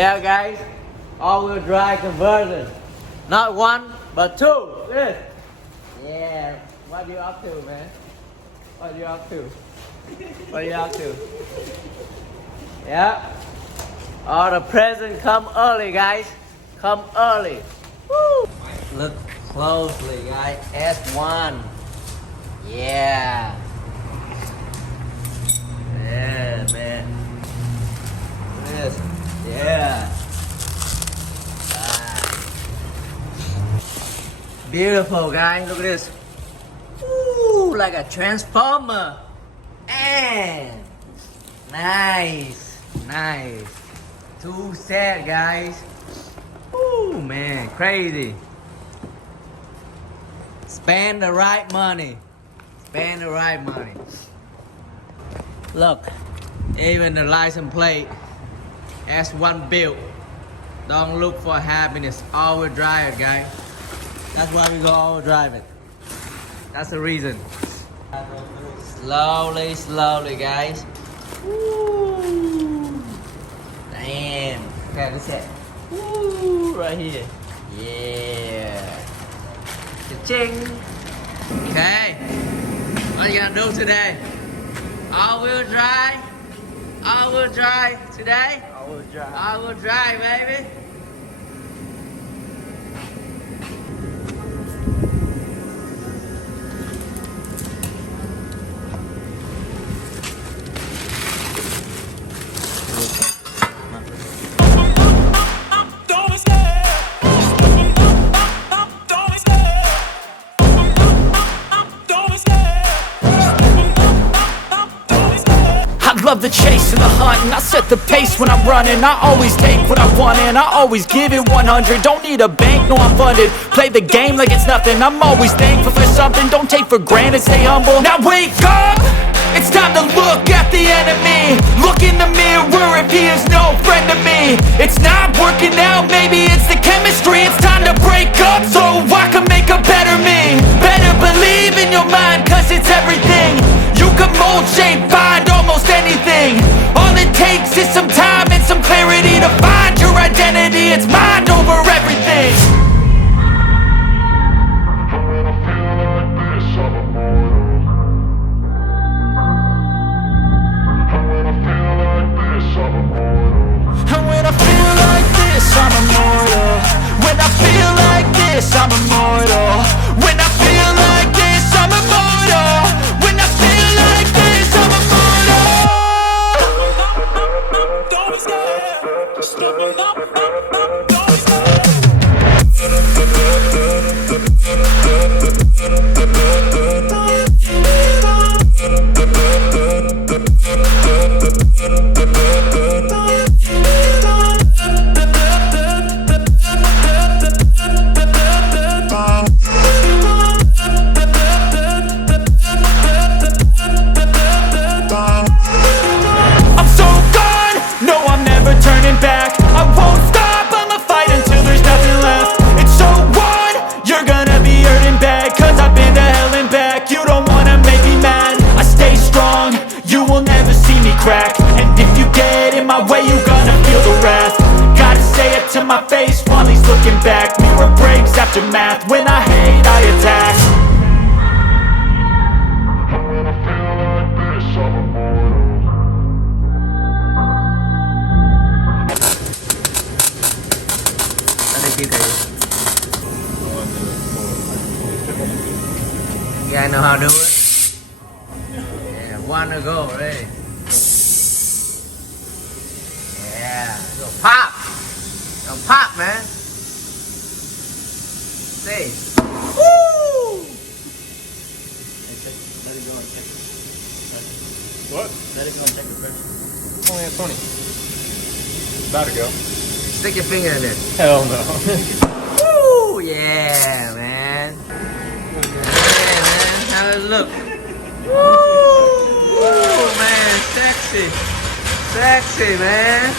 Yeah, guys, all-wheel drive conversion. Not one, but two. This. Yeah. What are you up to, man? What are you up to? What are you up to? Yeah. All the presents come early, guys. Come early. Woo! Look closely, guys. S1. Yeah. Yeah, man. This. Yeah. Beautiful, guys. Look at this. Ooh, like a transformer. And nice. Nice. Two set, guys. Ooh, man. Crazy. Spend the right money. Spend the right money. Look. Even the license plate. S1 built. Don't look for happiness. Always drive it, guys. That's why we go always drive it. That's the reason. Slowly, slowly, guys. Woo. Damn. Okay, let's hit. Woo, right here. Yeah. Cha-ching. Okay. What are you gonna do today? All-wheel drive. All-wheel drive today. All-wheel drive. All-wheel drive, baby. Love the chase and the hunt, and I set the pace when I'm running. I always take what I want and I always give it 100. Don't need a bank, no I'm funded. Play the game like it's nothing. I'm always thankful for something. Don't take for granted, stay humble. Now wake up! It's time to look at the enemy. Look in the mirror if he is no friend to me. It's not working out, maybe it's the chemistry. It's time to break up so I can make a better me. Better believe in your mind, cause it's everything. You can mold, shape, find almost anything. All it takes is some time and some clarity to find your identity. It's mind over everything. And when I feel like this, I'm immortal. When I feel like this, I'm immortal. When I feel like this, I'm immortal. When I feel like this, I'm immortal. Don't be scared. Just level up, don't be scared. To my face while he's looking back. Mirror breaks after math. When I hate, I attack. When I feel like this, I'm immortal. You guys know how to do it? Yeah, one to go, ready? Yeah, go pop! Don't pop, man. See. Woo! Let it go and check it. What? Let it go and check it first. Only at 20. About to go. Stick your finger in there. Hell no. Woo! Yeah, man. Yeah, man. How does it look? Woo! Man, sexy. Sexy, man.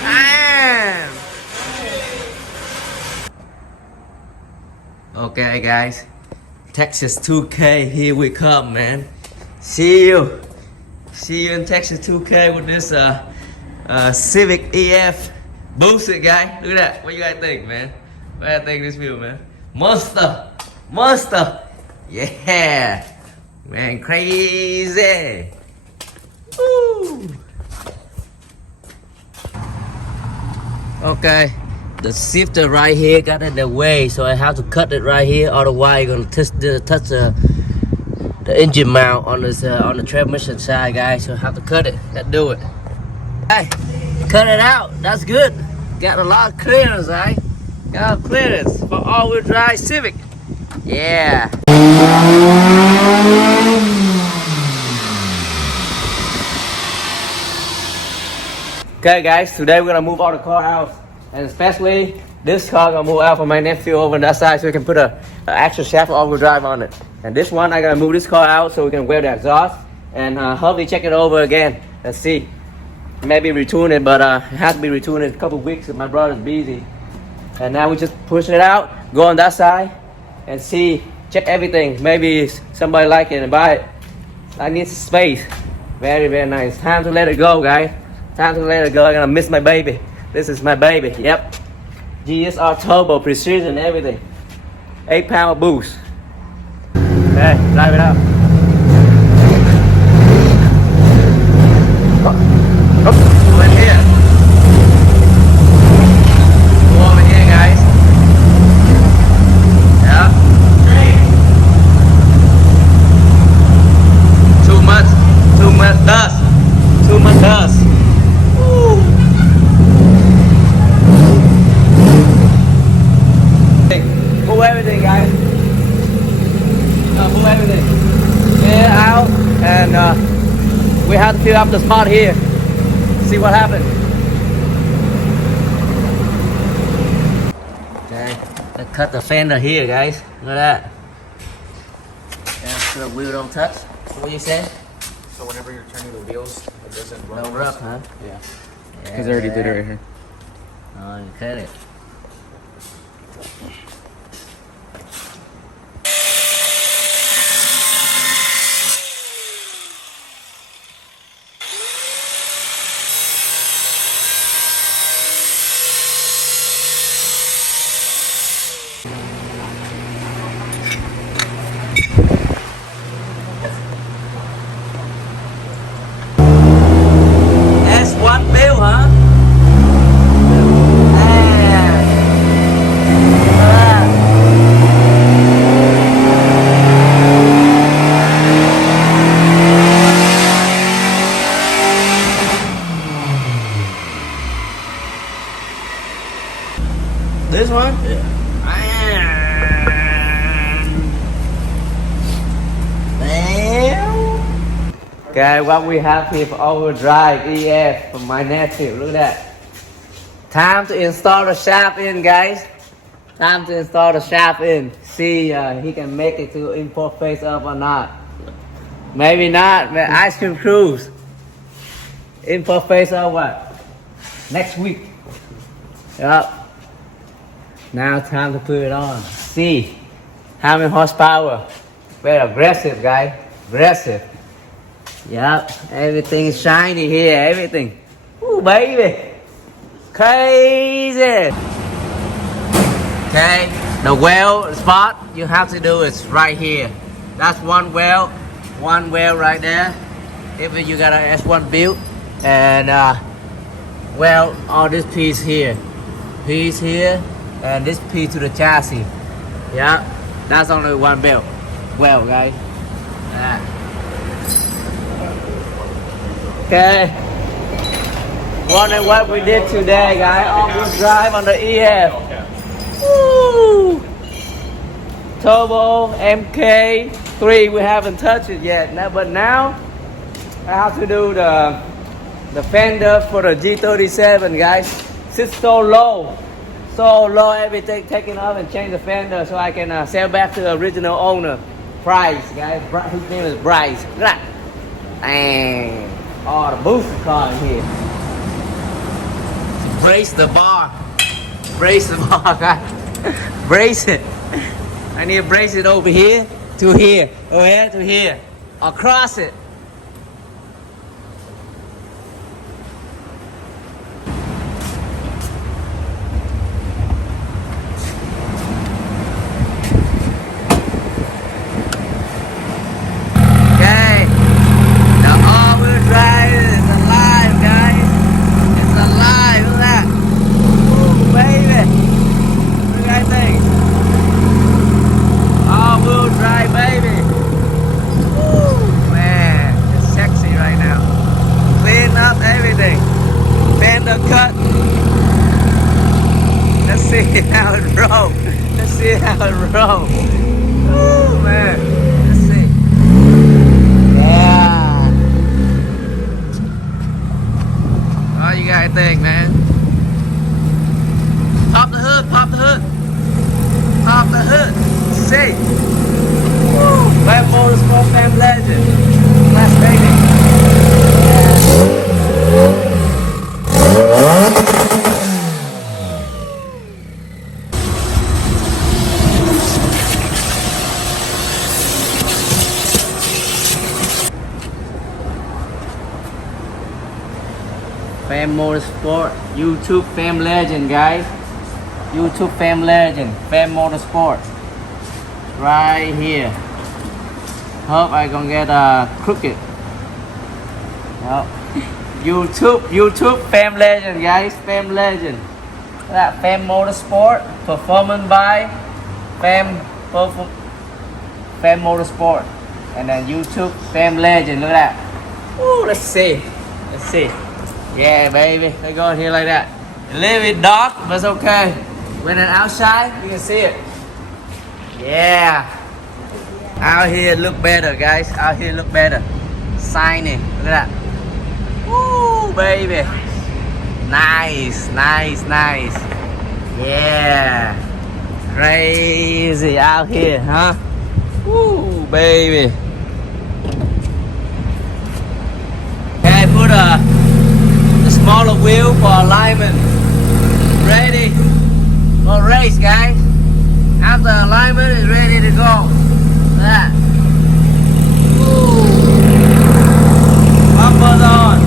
Damn. Okay, guys. Texas 2K, here we come, man. See you in Texas 2K with this Civic EF Bullshit, guy. Look at that. What you guys think, man? What do you think of this view, man? Monster. Monster. Yeah. Man, crazy. Woo. Okay. The shifter right here got in the way, so I have to cut it right here. Otherwise, you're gonna touch the engine mount on this on the transmission side, guys. So I have to cut it. Let's do it. Hey, cut it out. That's good. Got a lot of clearance, right? Got clearance for all-wheel drive Civic. Yeah. Okay, guys. Today we're gonna move all the car out, and especially this car gonna move out for my nephew over on that side, so we can put a extra shaft all-wheel drive on it. And this one, I gotta move this car out so we can wear the exhaust and hopefully check it over again. Let's see. Maybe retune it, but it has to be retuned in a couple weeks if my brother's busy. And now we just push it out, go on that side, and see, check everything. Maybe somebody like it and buy it. I need space. Very, very nice. Time to let it go, guys. Time to let it go. I'm gonna miss my baby. This is my baby. Yep. GSR turbo, precision, everything. 8-pound boost. Okay, drive it out. Go in here. Go over here, guys. Yeah. Too much dust. Too much dust. Woo. Move everything, guys. Move everything. Clear out, and we have to fill up the spot here. See what happens. Okay, let's cut the fender here, guys. Look at that. Yeah, so the wheel don't touch. What you say? So whenever you're turning the wheels, it doesn't run. No rough, huh? Yeah. Because I already did it right here. Oh, you cut it. S1 bill, huh? This one? Yeah. Okay, what we have here for all-wheel drive EF for my nephew. Look at that. Time to install the shaft in, guys. Time to install the shaft in. See he can make it to import face up or not. Maybe not, but ice cream cruise. Import face up what? Next week. Yup. Now time to put it on. See how many horsepower. Very aggressive, guys. Aggressive. Yep. Everything is shiny here. Everything. Ooh, baby. Crazy. Okay. The weld spot you have to do is right here. That's one weld. One weld right there. If you got an S1 built. And weld on this piece here. Piece here. And this piece to the chassis. Yeah, that's only one belt. Well, guys. Okay. Wondering what we did today, guys. All-wheel drive on the EF. Woo! Turbo MK3. We haven't touched it yet. But now I have to do the fender for the G37, guys. Sits so low. So low, everything taken off and change the fender so I can sell back to the original owner. Bryce, guys. His name is Bryce. Look at that. And oh, the booster car in here. Brace the bar. Brace the bar, guys. Brace it. I need to brace it over here to here. Over here to here. Across it. final cut. Let's see how it rolls. Let's see how it rolls. Oh man. Let's see. Yeah. What you guys think, man? Pop the hood, pop the hood. Pop the hood. See. Woo. Pham Motorsport, Pham Legend. Las Vegas. Pham Motorsport, YouTube Pham Legend, guys. YouTube Pham Legend, Pham Motorsport. Right here. Hope I gonna get crooked. Nope. YouTube Pham Legend, guys. Pham Legend. That Pham Motorsport, performance by Pham Motorsport. And then YouTube Pham Legend. Look at that. Ooh, let's see. Let's see. Yeah, baby. They go here like that. A little bit dark, but it's okay. When it's outside, you can see it. Yeah. Out here look better, guys. Out here look better. Shiny. Look at that. Woo, baby. Nice, nice, nice. Yeah. Crazy out here, huh? Woo, baby. Okay, put a smaller wheel for alignment. Ready for race, guys. After alignment is ready to go. That. Woo. Bumpers on.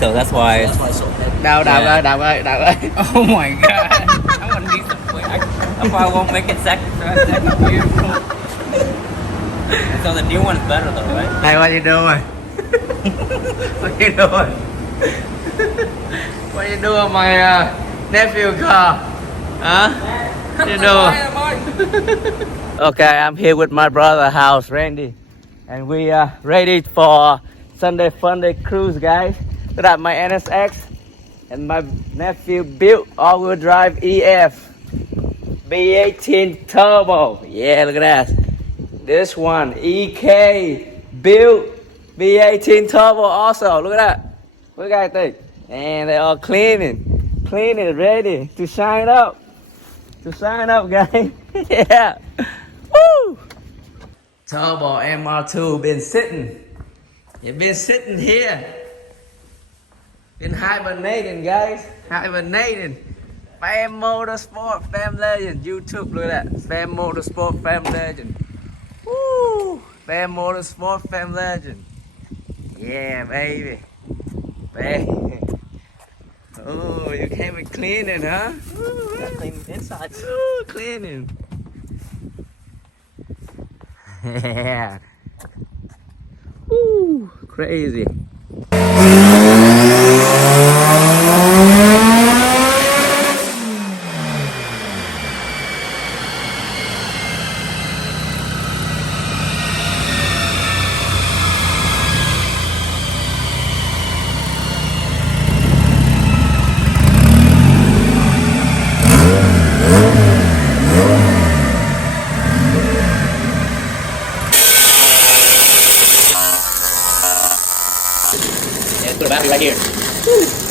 So that's why. Đào ơi. Oh my god. I want to be so quick. I probably won't make it second. So the new one is better though, right? Hey, what you doing? What you doing? What you doing, my nephew car? Huh? What you doing? Okay, I'm here with my brother house, Randy, and we are ready for Sunday Funday cruise, guys. Look at my NSX and my nephew built all-wheel drive EF B18 turbo. Yeah, look at that. This one EK built B18 turbo also. Look at that. What do you guys think? And they're all cleaning, ready to shine up. Guys. Yeah. Woo! Turbo MR2 been sitting. You've been sitting here. Been hibernating, guys. Hibernating. Pham Motorsport, Pham Legend. YouTube, look at that. Pham Motorsport, Pham Legend. Woo! Pham Motorsport, Pham Legend. Yeah, baby. Oh, you came in cleaning, huh? Clean inside. Ooh, cleaning. Yeah. Woo, crazy. battery right here.